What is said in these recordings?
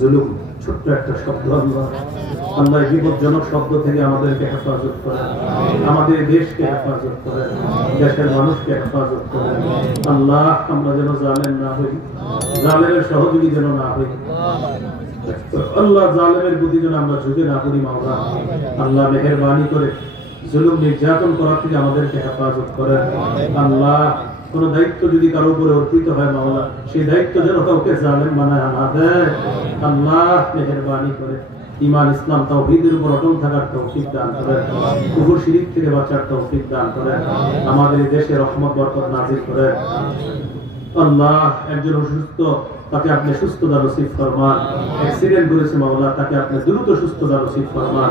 জুলুম, ছোট্ট একটা শব্দ আল্লাহ আল্লাহ বিপজ্জনক শব্দ থেকে আমাদেরকে হেফাজত করেন। আমাদের দেশকে হেফাজত করেন। দেশের মানুষকে হেফাজত করেন। আল্লাহ, আমরা যেন জালেম না হই। জালেমের সহযোগী যেন না হই। আল্লাহ জালেমের প্রতি যেন আমরা ঝুঁকে না করি মাওলা আল্লাহ মেহরবানি করে জুলুম নির্যাতন করা থেকে আমাদেরকে হেফাজত করেন। আল্লাহ কোন দায়িত্ব যদি কারও উপরে অর্পিত হয় মাওলা, সেই দায়িত্ব যেন কাউকে জালেম বানায় না দেয়। আল্লাহ মেহরবানি করে। ইমান ইসলাম, তাওহীদের উপর অটল থাকার তৌফিক দান করেন কুফর, শিরিক থেকে বাঁচার তৌফিক দান করেন আমাদের দেশে রহমত, বরকত নাজিল করেন আল্লাহ একজন অসুস্থ, তাকে আপনি সুস্থতা নসিব ফরমান। অ্যাক্সিডেন্ট করেছে মাওলা, তাকে আপনি দ্রুত সুস্থতা নসিব ফরমান।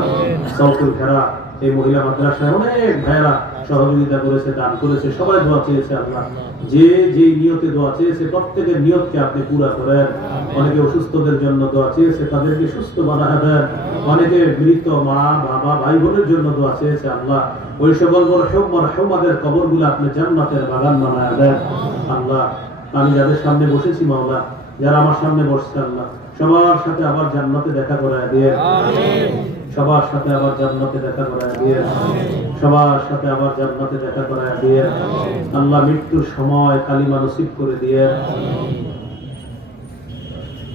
সৌকুল খেরা এই মহিলা মাদ্রাসায় অনেক ভাইরা সহযোগিতা করেছে দান করেছে সবাই দোয়া চেয়েছে আল্লাহ। যে যেই নিয়তে দোয়া চেয়েছে প্রত্যেকের নিয়তকে আপনি পুরা করেন। অনেকে অসুস্থদের জন্য দোয়া চেয়েছে তাদেরকে সুস্থ বানায় দেন। অনেকে মৃত মা বাবা ভাই বোনের জন্য দোয়া চেয়েছে আল্লাহ। ওই সকল মরহুম মরহুমাদের কবরগুলো আপনি জান্নাতের বাগান বানায় দেন। আল্লাহ আমি যাদের সামনে বসেছি মাওলা যারা আমার সামনে বসছে আল্লাহ সবার সাথে আবার জান্নাতে দেখা করায় দিয়ে। সবার সাথে আবার জান্নাতে দেখা করায় দিয়ে। সবার সাথে আবার জান্নাতে দেখা করায় দিয়ে। আল্লাহ মৃত্যুর সময় কালিমা নসিব করে দিয়ে।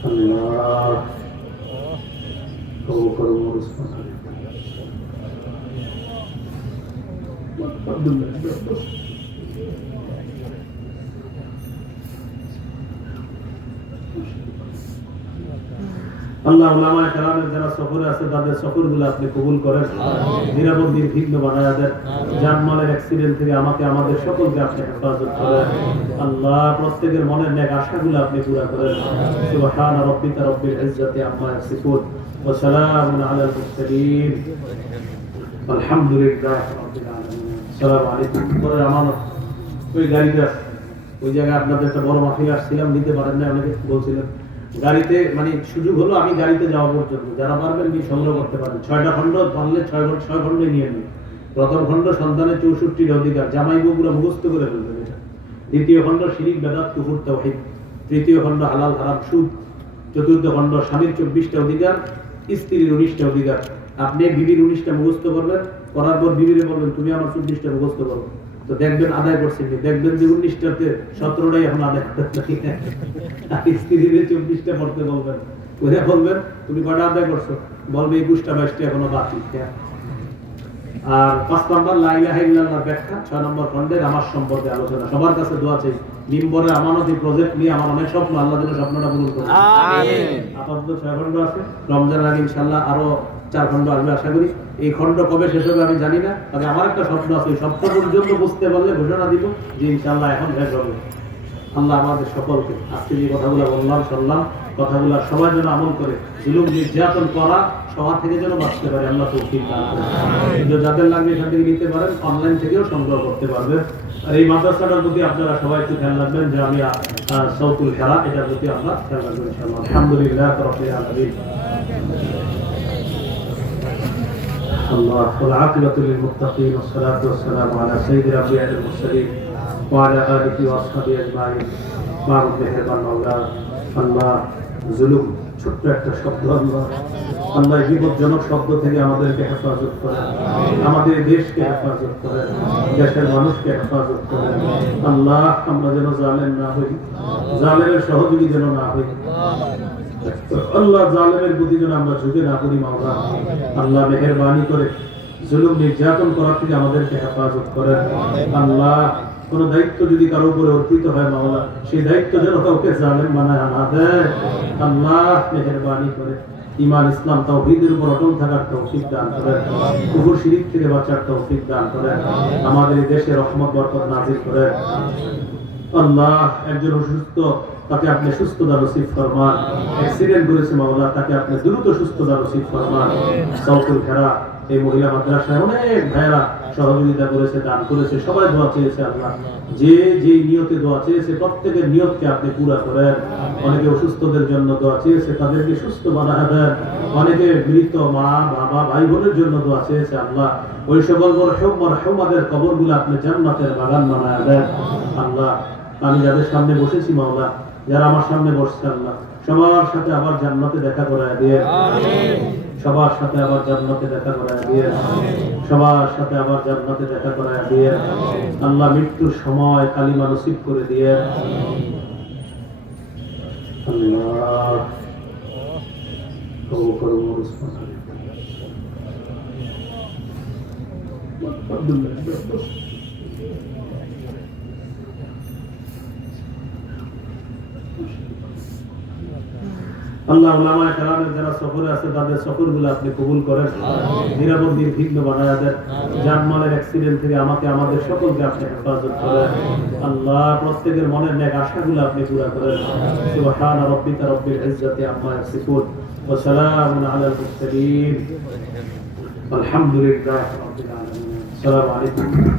আল্লাহ। আল্লাহ যারা সফরে আছে তাদের সফরগুলো আপনি কবুল করেন। নিরাপদ নির্বিঘ্ন বানায়া দেন। জানমালের অ্যাক্সিডেন্ট থেকে আমাকে আমাদের সকলকে আপনি হেফাজত করেন। আল্লাহ প্রত্যেকের মনের আশাগুলো আপনি পুরা করেন। সুবহান রাব্বিকা রব্বিল ইজ্জাতি আম্মা ইয়াসিফুন। ওয়া সালামুন আলাল মুরসালিন। আলহামদুলিল্লাহ রাব্বিল আলামিন। আসসালামু আলাইকুম। পরে আমানত। ওই আছে। ওই জায়গায় আপনাদের একটা বড় মাহফিল আসছিলাম নিতে পারেন না অনেকে বলছিলেন। গাড়িতে মানে সুযোগ হলো আমি গাড়িতে যাওয়া পর্যন্ত যারা পারবেন নিয়ে সংগ্রহ করতে পারেন ছয়টা খণ্ড পারলে ছয় ছয় খণ্ডে নিয়ে নিন। প্রথম খণ্ড সন্তানের চৌষট্টির অধিকার। জামাই বগুড়া মুখস্থ করে ফেলবেন এটা। দ্বিতীয় খণ্ড শিরিক, বেদাত কুকুর তাওহিদ। তৃতীয় খণ্ড হালাল, হারাম, সুদ। চতুর্থ খণ্ড স্বামীর চব্বিশটা অধিকার, স্ত্রীর উনিশটা অধিকার। আপনি বিবির উনিশটা মুখস্থ করবেন। করার পর বিবিরে বলবেন, তুমি আমার চব্বিশটা মুখস্থ করো। তো দেখবেন আদায় করছেন? দেখবেন যে উনিশটাতে সতেরোটাই এখন আদায় করতে চব্বিশটা পড়তে বলবেন। ওরা বলবেন তুমি কটা আদায় করছ? বলবে একুশটা বাইশটা এখনও বাকি। আর পাঁচ নম্বর লাইলাহা ইল্লাল্লাহর ব্যাখ্যা। ছয় নম্বর খণ্ডের আমার সম্পর্কে আলোচনা। সবার কাছে দোয়া চাই। নিম্বরের আমানতি প্রজেক্ট নিয়ে আমার অনেক স্বপ্ন আল্লাহ যেন স্বপ্নটা পূরণ করে আপাতত ছয় খণ্ড আছে। রমজান আগে ইনশাল্লাহ আরও চার খণ্ড আসবে, আশা করি। এই খণ্ড কবে শেষ হবে আমি জানি না, তবে আমার একটা স্বপ্ন আছে, ওই স্বপ্ন পর্যন্ত বুঝতে পারলে ঘোষণা দিব যে ইনশাল্লাহ এখন শেষ হবে। আল্লাহ আমাদের সকলকে আজকে যে কথাগুলো বললাম, শুনলাম, কথাগুলো সবার জন্য আমল করে, জুলুম, নির্যাতন করা সবার থেকে যেন বাঁচতে পারে, আল্লাহ তৌফিক যাদের লাগবে এখান থেকে নিতে পারেন অনলাইন থেকেও সংগ্রহ করতে পারবেন আর এই মাদ্রাসাটার প্রতি আপনারা সবাই একটু খেয়াল রাখবেন যে আমি সৌতুল খেলা এটার প্রতি আমরা খেয়াল রাখবেন আলহামদুলিল্লাহ الله والعاقبة للمتقين والصلاة والسلام على سيد الأنبياء المرسلين وعلى آله وأصحابه أجمعين মাহমুদ মেহরবান মাওলা আল্লাহ জুলুম ছোট্ট একটা শব্দ আল্লাহ আল্লাহ এই বিপজ্জনক শব্দ থেকে আমাদেরকে হেফাজত করেন আমাদের দেশকে হেফাজত করেন দেশের মানুষকে হেফাজত করেন আল্লাহ আমরা যেন জালেম না হই জালেমের সহযোগী যেন না হই আল্লাহ জালেমের প্রতি যেন আমরা ঝুঁকে না করি আল্লাহ মেহরবানি করে জুলুম নির্যাতন করা থেকে আমাদেরকে হেফাজত করেন। আল্লাহ দায়িত্ব যদি কারও উপরে অর্পিত হয় সেই দায়িত্ব যেন কাউকে জালেম বানায় না দেয়। আল্লাহ মেহরবানি করে ইমান ইসলাম উপর অটল থাকার তৌফিক দান শিরিক থেকে বাঁচার তৌফিক দান আমাদের দেশে রহমত, বরকত নাজিল করেন। আল্লাহ একজন অসুস্থ, তাকে আপনি সুস্থতা নসিব ফরমান। অ্যাক্সিডেন্ট করেছে মাওলা, তাকে আপনি দ্রুত সুস্থতা নসিব ফরমান। সৌকুল এই মহিলা মাদ্রাসায় অনেক ভাইরা সহযোগিতা করেছে, দান করেছে, সবাই দোয়া চেয়েছে আল্লাহ। যে যেই নিয়তে দোয়া চেয়েছে, প্রত্যেকের নিয়তকে আপনি পুরা করেন। অনেকে অসুস্থদের জন্য দোয়া চেয়েছে, তাদেরকে সুস্থ বানায় দেন। অনেকে মৃত মা, বাবা, ভাই বোনের জন্য দোয়া চেয়েছে আল্লাহ। ওই সকল মরহুম, মরহুমাদের কবরগুলো আপনি জান্নাতের বাগান বানায় দেন। আল্লাহ আমি যাদের সামনে বসেছি মাওলা যারা আমার সামনে বসছে আল্লাহ সবার সাথে আবার জান্নাতে দেখা করায় দিয়ে। সবার সাথে আবার জান্নাতে দেখা করায় দিয়ে। সবার সাথে আবার জান্নাতে দেখা করায় দিয়ে। আল্লাহ মৃত্যুর সময় কালিমা নসিব করে দিয়ে। আল্লাহ। আব্দুল্লাহ আল্লাহ উলামায়ে কেরামের যারা সফরে আছে তাদের সফরগুলো আপনি কবুল করেন। নিরাপদ নির্বিঘ্ন বানায় দেন জানমালের অ্যাক্সিডেন্ট থেকে আমাকে আমাদের সকলকে আপনি হেফাজত করেন। আল্লাহ প্রত্যেকের মনের আশাগুলো আপনি পুরা করেন। সুবহান রাব্বিকা রব্বিল ইজ্জাতি আম্মা ইয়াসিফুন। ওয়া সালামুন আলাল মুরসালিন। আলহামদুলিল্লাহি রাব্বিল আলামিন। আসসালামু আলাইকুম।